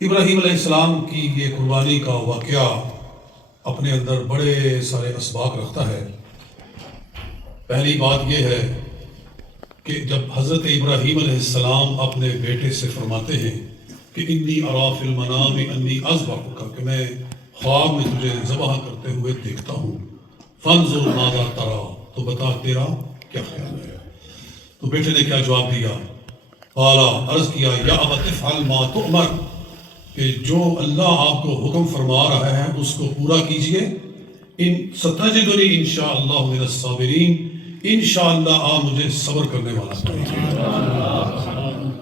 ابراہیم علیہ السلام کی یہ قربانی کا واقعہ اپنے اندر بڑے سارے اسباق رکھتا ہے۔ پہلی بات یہ ہے کہ جب حضرت ابراہیم علیہ السلام اپنے بیٹے سے فرماتے ہیں کہ انی ارا فی المنام انی اذبحک، کہ میں خواب میں تجھے ذبح کرتے ہوئے دیکھتا ہوں، فانظر ماذا تری، تو بتا تیرا کیا خیال ہے۔ تو بیٹے نے کیا جواب دیا؟ قال، عرض کیا، یا ابت افعل ما تؤمر، کہ جو اللہ آپ کو حکم فرما رہا ہے اس کو پورا کیجئے۔ ان ستجدنی انشاءاللہ من الصابرین، انشاءاللہ آپ مجھے صبر کرنے والا پائیں۔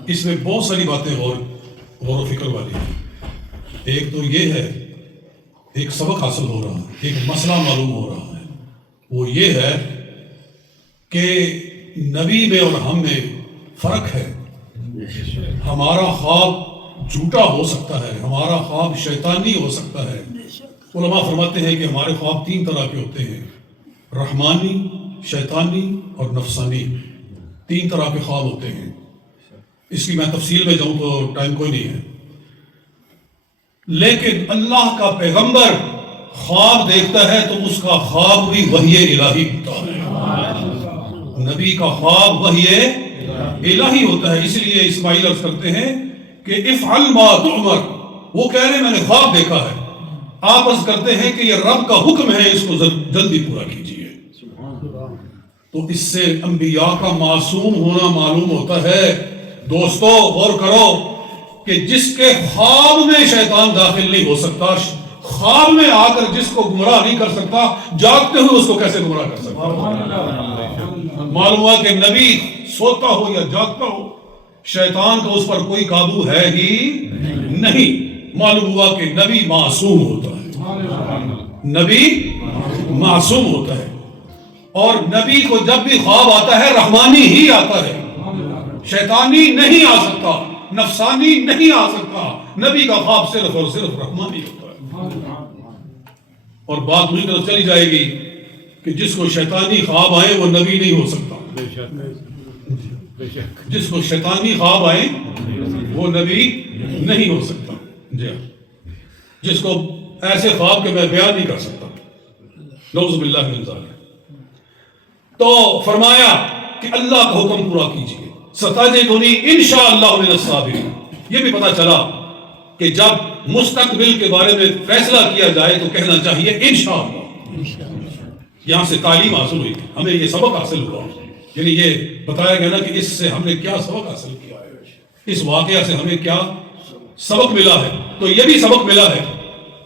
اس میں بہت ساری باتیں غور و فکر والی ہیں۔ ایک تو یہ ہے، ایک سبق حاصل ہو رہا ہے، ایک مسئلہ معلوم ہو رہا ہے، وہ یہ ہے کہ نبی میں اور ہم میں فرق ہے۔ ہمارا خواب جھوٹا ہو سکتا ہے، ہمارا خواب شیطانی ہو سکتا ہے۔ علماء فرماتے ہیں کہ ہمارے خواب تین طرح کے ہوتے ہیں، رحمانی، شیطانی اور نفسانی، تین طرح کے خواب ہوتے ہیں۔ اس کی میں تفصیل میں جاؤں تو ٹائم کوئی نہیں ہے، لیکن اللہ کا پیغمبر خواب دیکھتا ہے تو اس کا خواب بھی وحی الہی ہوتا ہے۔ نبی کا خواب وحی الہی ہوتا ہے۔ اس لیے اسماعیل عرض کرتے ہیں کہ افعل ما تؤمر، وہ کہہ رہے ہیں میں نے خواب دیکھا ہے، آپ عرض کرتے ہیں کہ یہ رب کا حکم ہے، اس کو جلدی پورا کیجیے۔ تو اس سے انبیاء کا معصوم ہونا معلوم ہوتا ہے۔ دوستو غور کرو کہ جس کے خواب میں شیطان داخل نہیں ہو سکتا، خواب میں آ کر جس کو گمراہ نہیں کر سکتا، جاگتے ہوئے اس کو کیسے گمراہ کر سکتا؟ معلوم ہوا کہ نبی سوتا ہو یا جاگتا ہو، شیطان کا اس پر کوئی قابو ہے ہی نہیں۔ معلوم ہوا کہ نبی معصوم ہوتا ہے، نبی معصوم ہوتا ہے، اور نبی کو جب بھی خواب آتا ہے رحمانی ہی آتا ہے، شیطانی نہیں آ سکتا، نفسانی نہیں آ سکتا۔ نبی کا خواب صرف اور صرف رحمانی ہوتا ہے۔ اور بات دوسری طرف چلی جائے گی کہ جس کو شیطانی خواب آئے وہ نبی نہیں ہو سکتا، جس کو شیطانی خواب آئے وہ نبی نہیں ہو سکتا۔ جی ہاں، جس کو ایسے خواب کے میں بیان نہیں کر سکتا، نعوذ باللہ من ذالک۔ تو فرمایا کہ اللہ کا حکم پورا کیجیے، ستجدنی انشاءاللہ من الصابرین۔ یہ بھی پتا چلا کہ جب مستقبل کے بارے میں فیصلہ کیا جائے تو کہنا چاہیے انشاءاللہ۔ یہاں سے تعلیم حاصل ہوئی، ہمیں یہ سبق حاصل ہوا، یعنی یہ بتایا گیا نا کہ اس سے ہم نے کیا سبق حاصل کیا ہے، اس واقعہ سے ہمیں کیا سبق ملا ہے۔ تو یہ بھی سبق ملا ہے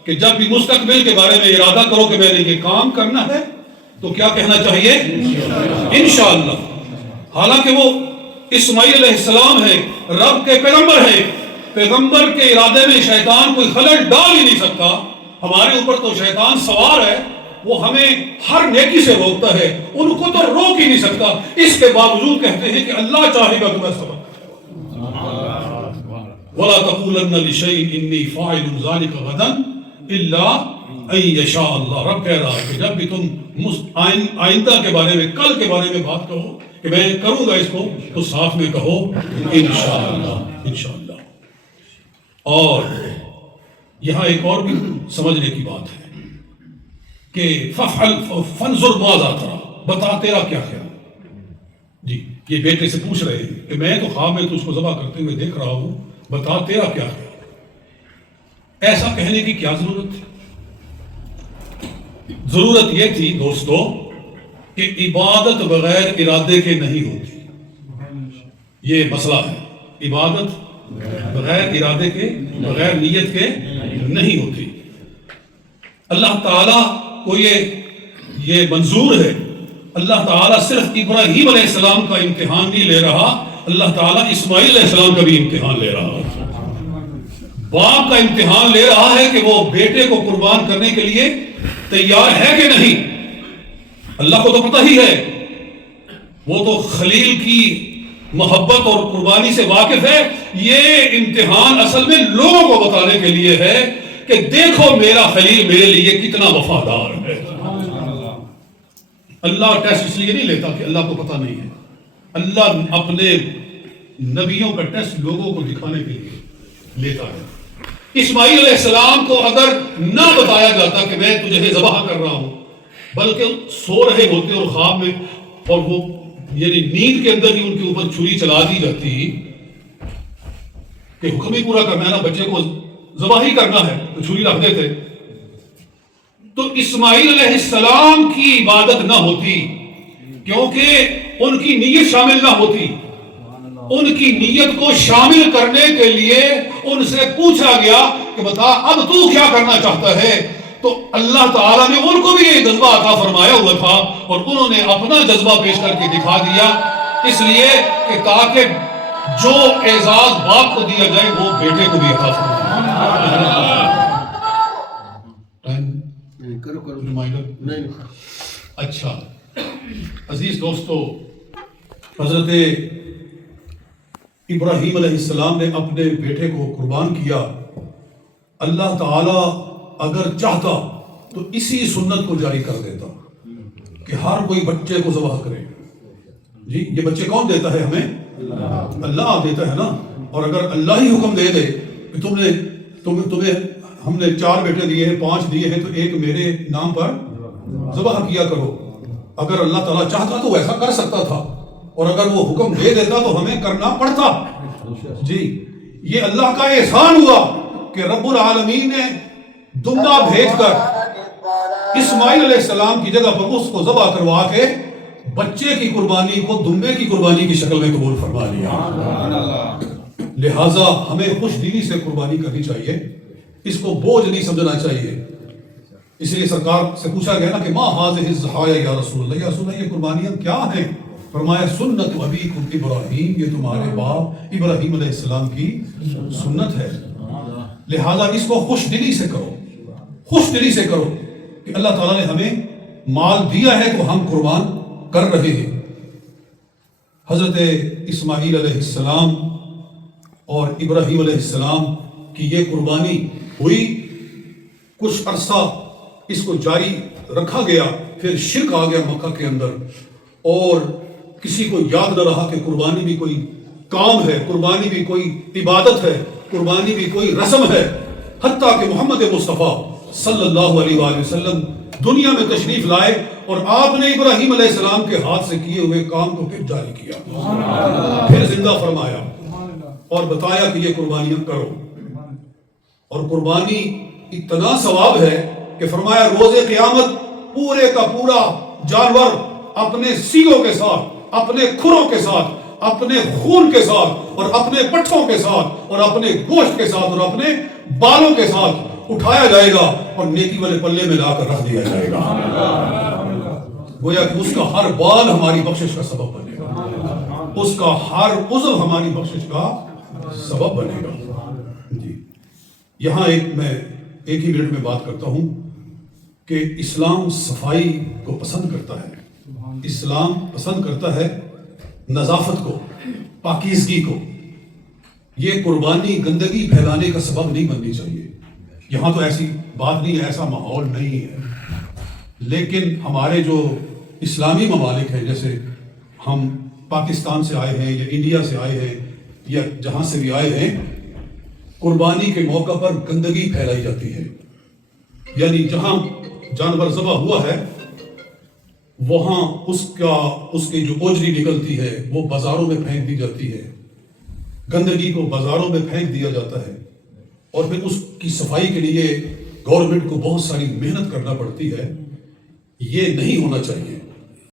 کہ جب بھی مستقبل کے بارے میں ارادہ کرو کہ میں نے یہ کام کرنا ہے تو کیا کہنا چاہیے؟ انشاءاللہ۔ حالانکہ وہ اسماعیل علیہ السلام ہے، رب کے پیغمبر ہیں، پیغمبر کے ارادے میں شیطان کوئی خلل ڈال ہی نہیں سکتا۔ ہمارے اوپر تو شیطان سوار ہے، وہ ہمیں ہر نیکی سے روکتا ہے، ان کو تو روک ہی نہیں سکتا۔ اس کے باوجود کہتے ہیں کہ اللہ چاہے گا تو میں سبق وَلَا تَقُولَنَّ لِشَيْءٍ إِنِّي فَاعِلٌ ذَلِكَ غَدًا إِلَّا أَن يَشَاءَ اللَّهُ۔ رب کہہ رہا ہے کہ جب بھی تم آئندہ کے بارے میں، کل کے بارے میں بات کہو کہ میں کروں گا اس کو، تو ساتھ میں کہو انشاءاللہ، انشاءاللہ۔ اور یہاں ایک اور بھی سمجھنے کی بات ہے کہ فانظر ماذا تری، بتا تیرا کیا خیال۔ جی، یہ بیٹے سے پوچھ رہے ہیں کہ میں تو خواب میں تو اس کو ذبح کرتے ہوئے دیکھ رہا ہوں، بتا تیرا کیا خیال۔ ایسا کہنے کی کیا ضرورت تھی؟ ضرورت یہ تھی دوستو کہ عبادت بغیر ارادے کے نہیں ہوتی۔ یہ مسئلہ ہے، عبادت بغیر ارادے کے، بغیر نیت کے نہیں ہوتی۔ اللہ تعالیٰ کو یہ منظور ہے، اللہ تعالیٰ صرف ابراہیم علیہ السلام کا امتحان نہیں لے رہا، اللہ تعالیٰ اسماعیل علیہ السلام کا بھی امتحان لے رہا ہے۔ باپ کا امتحان لے رہا ہے کہ وہ بیٹے کو قربان کرنے کے لیے تیار ہے کہ نہیں۔ اللہ کو تو پتہ ہی ہے، وہ تو خلیل کی محبت اور قربانی سے واقف ہے۔ یہ امتحان اصل میں لوگوں کو بتانے کے لیے ہے کہ دیکھو میرا خلیل میرے لیے کتنا وفادار ہے۔ اللہ ٹیسٹ اس لیے نہیں لیتا کہ اللہ کو پتہ نہیں ہے، اللہ اپنے نبیوں کا ٹیسٹ لوگوں کو دکھانے کے لیے لیتا ہے اسماعیل علیہ السلام کو اگر نہ بتایا جاتا کہ میں تجھے ذبح کر رہا ہوں، بلکہ سو رہے ہوتے اور خواب میں، اور وہ یعنی نیند کے اندر ہی ان کے اوپر چھری چلا دی جاتی کہ حکم ہی پورا کرنا ہے نا، بچے کو ذبح ہی کرنا ہے، تو چھری رکھ دیتے، تو اسماعیل علیہ السلام کی عبادت نہ ہوتی، کیونکہ ان کی نیت شامل نہ ہوتی۔ ان کی نیت کو شامل کرنے کے لیے ان سے پوچھا گیا کہ بتا اب تو کیا کرنا چاہتا ہے، تو اللہ تعالیٰ نے ان کو بھی یہ جذبہ عطا فرمایا ہوا تھا، اور انہوں نے اپنا جذبہ پیش کر کے دکھا دیا، اس لیے کہ تاکہ جو اعزاز باپ کو دیا جائے وہ بیٹے کو بھی عطا فرمائے۔ اچھا عزیز دوستو، حضرت ابراہیم علیہ السلام نے اپنے بیٹے کو قربان کیا۔ اللہ تعالیٰ اگر چاہتا تو اسی سنت کو جاری کر دیتا کہ ہر کوئی بچے کو ذبح کرے۔ جی یہ بچے کون دیتا ہے ہمیں؟ اللہ دیتا ہے نا۔ اور اگر اللہ ہی حکم دے دے کہ تمہیں ہم نے 4 بیٹے دیے ہیں، 5 دیے ہیں، تو ایک میرے نام پر ذبح کیا کرو، اگر اللہ تعالیٰ چاہتا تو ایسا کر سکتا تھا، اور اگر وہ حکم دے دیتا تو ہمیں کرنا پڑتا۔ جی یہ اللہ کا احسان ہوا کہ رب العالمین نے دمبا بھیج کر اسماعیل علیہ السلام کی جگہ پر اس کو ذبح کروا کے بچے کی قربانی کو دمبے کی قربانی کی شکل میں قبول فرما لیا۔ لہٰذا ہمیں خوش دلی سے قربانی کرنی چاہیے، اس کو بوجھ نہیں سمجھنا چاہیے۔ اس لیے سرکار سے پوچھا گیا نا کہ ما هذه الضحايا یا رسول اللہ، یا رسول اللہ یہ قربانیاں کیا ہیں؟ فرمایا سنت ابیکم ابراہیم، یہ تمہارے باپ ابراہیم علیہ السلام کی سنت ہے، لہذا اس کو خوش دلی سے کرو، خوش دلی سے کرو کہ اللہ تعالیٰ نے ہمیں مال دیا ہے تو ہم قربان کر رہے ہیں۔ حضرت اسماعیل علیہ السلام اور ابراہیم علیہ السلام کی یہ قربانی ہوئی، کچھ عرصہ اس کو جاری رکھا گیا، پھر شرک آ گیا مکہ کے اندر، اور کسی کو یاد نہ رہا کہ قربانی بھی کوئی کام ہے، قربانی بھی کوئی عبادت ہے، قربانی بھی کوئی رسم ہے، حتیٰ کہ محمد مصطفیٰ صلی اللہ علیہ وآلہ وسلم دنیا میں تشریف لائے، اور آپ نے ابراہیم علیہ السلام کے ہاتھ سے کیے ہوئے کام کو پھر جاری کیا، پھر زندہ فرمایا اور بتایا کہ یہ قربانیاں کرو۔ اور قربانی اتنا ثواب ہے کہ فرمایا روز قیامت پورے کا پورا جانور اپنے سینگوں کے ساتھ، اپنے کھروں کے ساتھ، اپنے خون کے ساتھ، اور اپنے پٹھوں کے ساتھ، اور اپنے گوشت کے ساتھ، اور اپنے بالوں کے ساتھ اٹھایا جائے گا اور نیکی والے پلے میں لا کر رکھ دیا جائے گا۔ گویا کہ اس کا ہر بال ہماری بخشش کا سبب بنے گا، اس کا ہر عضو ہماری بخشش کا سبب بنے گا۔ جی یہاں میں ایک ہی منٹ میں بات کرتا ہوں کہ اسلام صفائی کو پسند کرتا ہے، اسلام پسند کرتا ہے نظافت کو، پاکیزگی کو۔ یہ قربانی گندگی پھیلانے کا سبب نہیں بننی چاہیے۔ یہاں تو ایسی بات نہیں ہے، ایسا ماحول نہیں ہے، لیکن ہمارے جو اسلامی ممالک ہیں، جیسے ہم پاکستان سے آئے ہیں یا انڈیا سے آئے ہیں یا جہاں سے بھی آئے ہیں، قربانی کے موقع پر گندگی پھیلائی جاتی ہے، یعنی جہاں جانور ذبح ہوا ہے وہاں اس کی جو اوجری نکلتی ہے وہ بازاروں میں پھینک دی جاتی ہے، گندگی کو بازاروں میں پھینک دیا جاتا ہے، اور پھر اس کی صفائی کے لیے گورنمنٹ کو بہت ساری محنت کرنا پڑتی ہے۔ یہ نہیں ہونا چاہیے۔